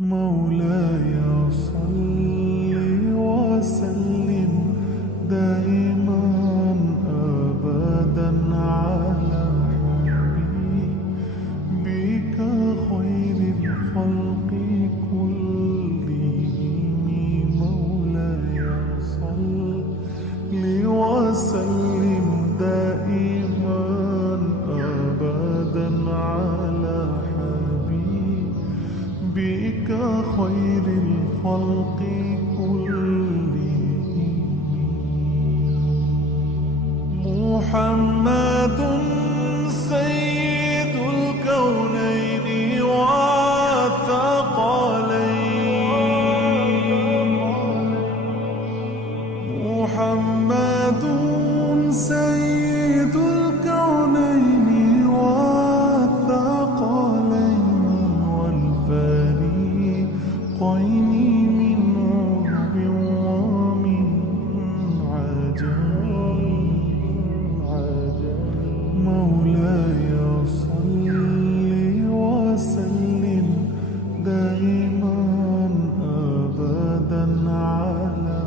مولاي صل وسلم دائما أبدا على حبيبك خير الخلق كلهم. مولاي صل وسلم دائما أبدا على بك خير الخلق كلهم. محمد سيد الكونين والثقلين. محمد سيد الكونين والفريقين من عرب ومن عجم. مولاي صل وسلم دائما أبدا على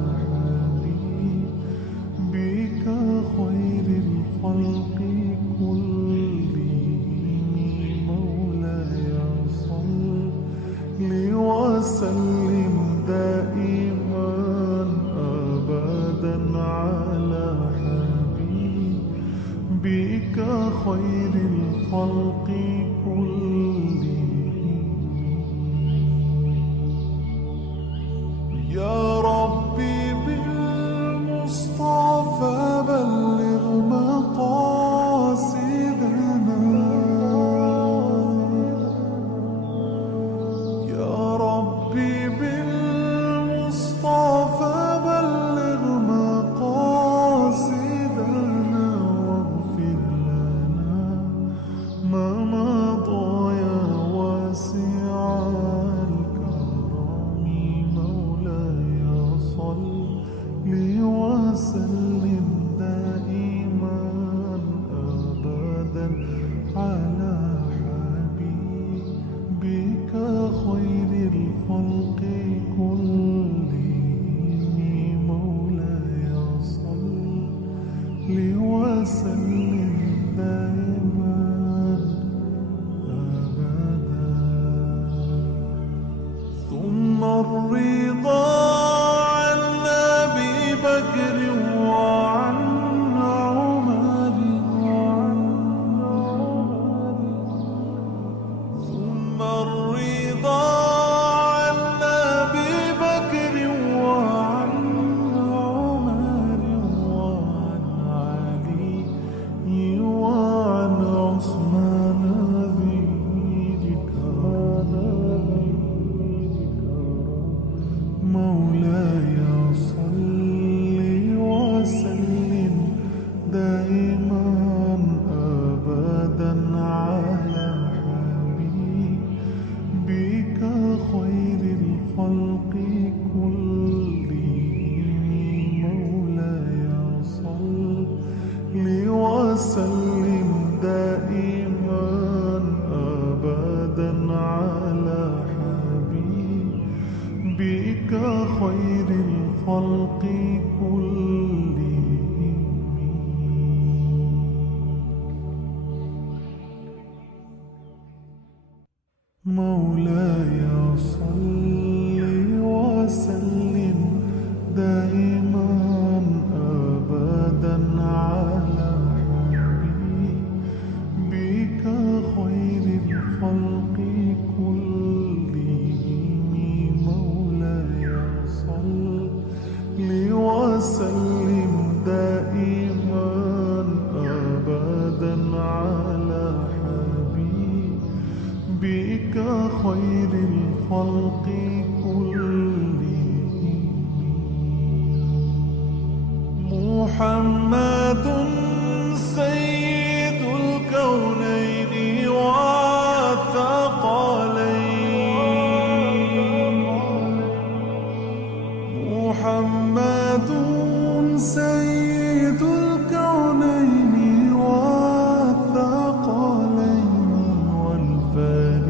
حبيبك خير الخلق كلهم. مولاي صل وسلم دائما أبدا على حبيبك خير الخلق كلهم. يا ربي بالمصطفى بلغ مقاصدنا. يا ربي بالمصطفى بلغ مقاصدنا واغفر لنا ما مضى يا واسع الكرم. مولاي صل وسلم دائما أبدا على حبيبك خير الخلق كلهم. مولاي صل وسلم دائما أبدا. ثم الرضا عن أبي بكر وعن عمر. ثم الرضا عن أبي بكر وعن عمر وعن علي وعن عثمان ذي الكرم. مولاي صل وسلم دائما أبدا على حبيبك خير الخلق كلهم. مولاي صل وسلم دائما أبدا على حبيبك خير الخلق كلهم. مولاي صل وسلم دائما أبدا على حبيبك خير الخلق كلهم. مولاي صل وسلم دائما أبدا على حبيبك خير الخلق كلهم. محمد سيد الكونين والثقلين. محمد سيد الكونين والثقلين والفريقين